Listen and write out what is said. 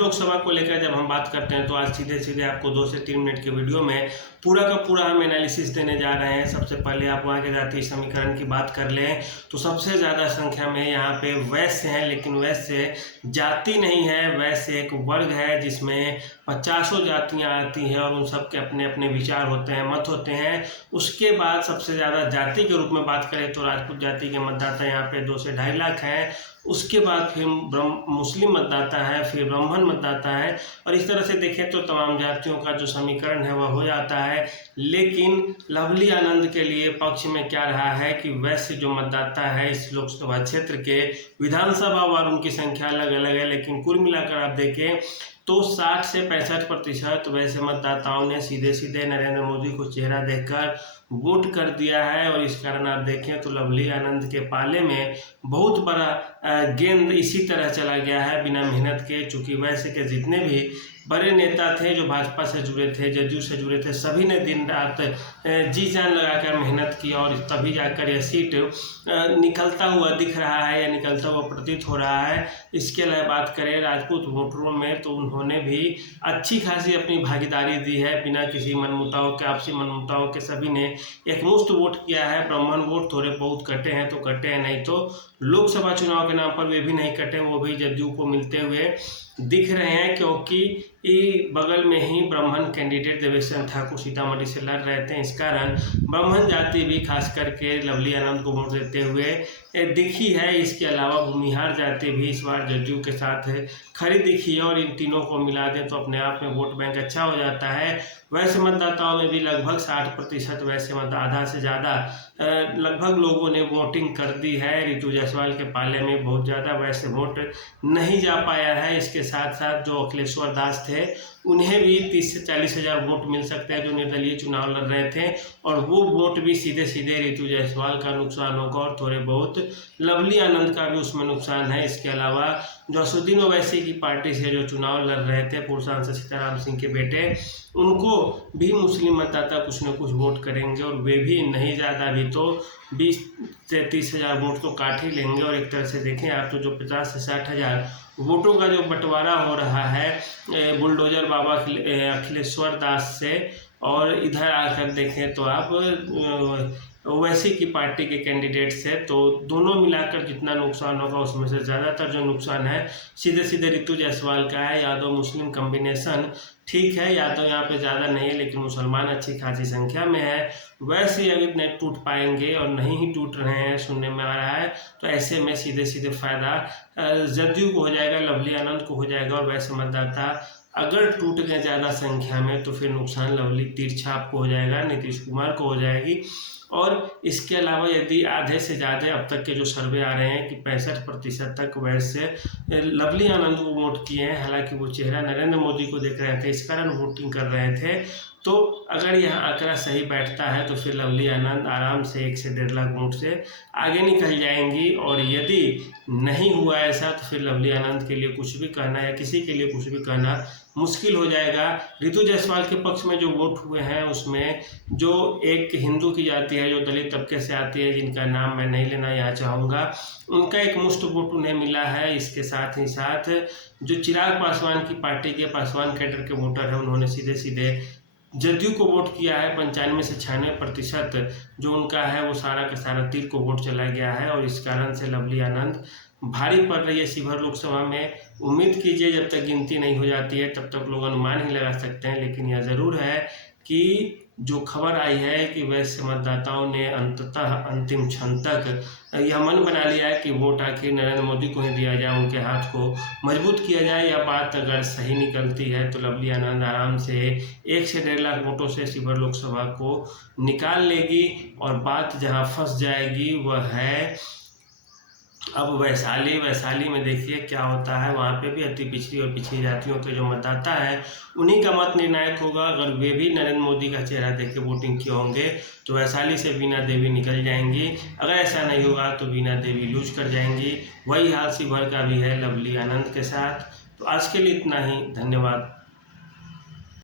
लोकसभा को लेकर जब हम बात करते हैं तो आज सीधे सीधे आपको 2 से 3 मिनट के वीडियो में पूरा का पूरा हम एनालिसिस देने जा रहे हैं। सबसे पहले आप वहाँ के जातीय समीकरण की बात कर लें तो सबसे ज़्यादा संख्या में यहाँ पे वैश्य हैं, लेकिन वैश्य जाति नहीं है, वैश्य एक वर्ग है जिसमें 50 जातियाँ आती हैं और उन सब के अपने अपने विचार होते हैं, मत होते हैं। उसके बाद सबसे ज़्यादा जाति के रूप में बात करें तो राजपूत जाति के मतदाता यहाँ पे 2 से 2.5 लाख हैं। उसके बाद फिर मुस्लिम मतदाता है, फिर ब्राह्मण मतदाता है, और इस तरह से देखें तो तमाम जातियों का जो समीकरण है वह हो जाता है। लेकिन लवली आनंद के लिए पक्ष में क्या रहा है कि वैश्य जो मतदाता है इस लोकसभा क्षेत्र के विधानसभा वार उनकी संख्या अलग अलग है, लेकिन कुल मिलाकर आप देखें तो 60 से 65% वैसे मतदाताओं ने सीधे सीधे नरेंद्र मोदी को चेहरा देखकर वोट कर दिया है। और इस कारण आप देखें तो लवली आनंद के पाले में बहुत बड़ा गेंद इसी तरह चला गया है बिना मेहनत के। चूंकि वैसे के जितने भी बड़े नेता थे जो भाजपा से जुड़े थे, जदयू से जुड़े थे, सभी ने दिन रात जी जान लगाकर मेहनत की और तभी जाकर यह सीट निकलता हुआ दिख रहा है या निकलता हुआ प्रतीत हो रहा है। इसके अलावा बात करें राजपूत वोटरों में तो उन्होंने भी अच्छी खासी अपनी भागीदारी दी है बिना किसी मनमुटाव के, आपसी मनमुटाव के सभी ने एकमुश्त वोट किया है। ब्राह्मण वोट थोड़े बहुत कटे हैं तो कटे हैं, नहीं तो लोकसभा चुनाव के नाम पर वे भी नहीं कटे, वो भी जदयू को मिलते हुए दिख रहे हैं। क्योंकि बगल में ही ब्राह्मण कैंडिडेट देवेश चंद्र ठाकुर सीतामढ़ी से लड़ रहे थे, इस कारण ब्राह्मण जाति भी खास करके लवली आनंद को वोट देते हुए दिखी है। इसके अलावा भूमिहार जाति भी इस बार जदयू के साथ खड़ी दिखी है, और इन तीनों को मिला दें तो अपने आप में वोट बैंक अच्छा हो जाता है। वैसे मतदाताओं में भी लगभग 60% वैसे आधा से ज़्यादा लगभग लोगों ने वोटिंग कर दी है। रितु जायसवाल के पाले में बहुत ज़्यादा वैसे वोट नहीं जा पाया है। इसके साथ साथ जो अखिलेश्वर दास थे उन्हें भी 30 से 40 हज़ार वोट मिल सकते हैं जो निर्दलीय चुनाव लड़ रहे थे, और वो वोट भी सीधे सीधे रितु जायसवाल का नुकसान होगा और थोड़े बहुत लवली आनंद का भी उसमें नुकसान है। इसके अलावा जो असुद्दीन ओवैसी की पार्टी से जो चुनाव लड़ रहे थे पूर्व सांसद सीताराम सिंह के बेटे, उनको भी मुस्लिम मतदाता कुछ न कुछ वोट करेंगे और वे भी नहीं ज़्यादा भी तो 20 से 30 हज़ार वोट तो काट ही लेंगे। और एक तरह से देखें आप तो जो 50 से 60 हज़ार वोटों का जो बंटवारा हो रहा है बुलडोजर बाबा अखिलेश्वर दास से, और इधर आकर देखें तो आप ओवैसी की पार्टी के कैंडिडेट से, तो दोनों मिलाकर जितना नुकसान होगा उसमें से ज़्यादातर जो नुकसान है सीधे सीधे रितु जायसवाल का है। यादव मुस्लिम कम्बिनेशन ठीक है, यादव यहाँ पे ज़्यादा नहीं है लेकिन मुसलमान अच्छी खासी संख्या में है। वैसे अभी नहीं टूट पाएंगे और नहीं ही टूट रहे हैं सुनने में आ रहा है, तो ऐसे में सीधे सीधे फायदा जदयू को हो जाएगा, लवली आनंद को हो जाएगा। और वैसे मतदाता अगर टूट गए ज़्यादा संख्या में तो फिर नुकसान लवली तिरछाप को हो जाएगा, नीतीश कुमार को हो जाएगी। और इसके अलावा यदि आधे से ज़्यादा अब तक के जो सर्वे आ रहे हैं कि 65% तक वैसे लवली आनंद को वोट किए हैं, हालांकि वो चेहरा नरेंद्र मोदी को देख रहे थे इस कारण वोटिंग कर रहे थे। तो अगर यह आंकड़ा सही बैठता है तो फिर लवली आनंद आराम से 1 से 1.5 लाख वोट से आगे निकल जाएंगी। और यदि नहीं हुआ ऐसा तो फिर लवली आनंद के लिए कुछ भी कहना या किसी के लिए कुछ भी कहना मुश्किल हो जाएगा। रितु जायसवाल के पक्ष में जो वोट हुए हैं उसमें जो एक हिंदू की जाति है जो दलित तबके से आती है, जिनका नाम मैं नहीं लेना यहाँ चाहूँगा, उनका एक मुश्त वोट उन्हें मिला है। इसके साथ ही साथ जो चिराग पासवान की पार्टी के पासवान कैडर के वोटर हैं उन्होंने सीधे सीधे जदयू को वोट किया है। 95 से 96% जो उनका है वो सारा का सारा तीर को वोट चला गया है, और इस कारण से लवली आनंद भारी पड़ रही है शिवहर लोकसभा में। उम्मीद कीजिए जब तक गिनती नहीं हो जाती है तब तक लोग अनुमान ही लगा सकते हैं, लेकिन यह ज़रूर है कि जो खबर आई है कि वैसे मतदाताओं ने अंततः अंतिम क्षण तक यह मन बना लिया है कि वोट आखिर नरेंद्र मोदी को ही दिया जाए, उनके हाथ को मजबूत किया जाए। यह बात अगर सही निकलती है तो लवली आनंद आराम से 1 से 1.5 लाख वोटों से शिवहर लोकसभा को निकाल लेगी। और बात जहां फंस जाएगी वह है अब वैशाली में देखिए क्या होता है। वहाँ पे भी अति पिछड़ी और पिछड़ी जातियों के जो मतदाता है उन्हीं का मत निर्णायक होगा। अगर वे भी नरेंद्र मोदी का चेहरा देख के वोटिंग किए होंगे तो वैशाली से वीणा देवी निकल जाएंगी। अगर ऐसा नहीं होगा तो वीणा देवी लूज कर जाएंगी। वही हाल शिवहर का भी है लवली आनंद के साथ। तो आज के लिए इतना ही, धन्यवाद।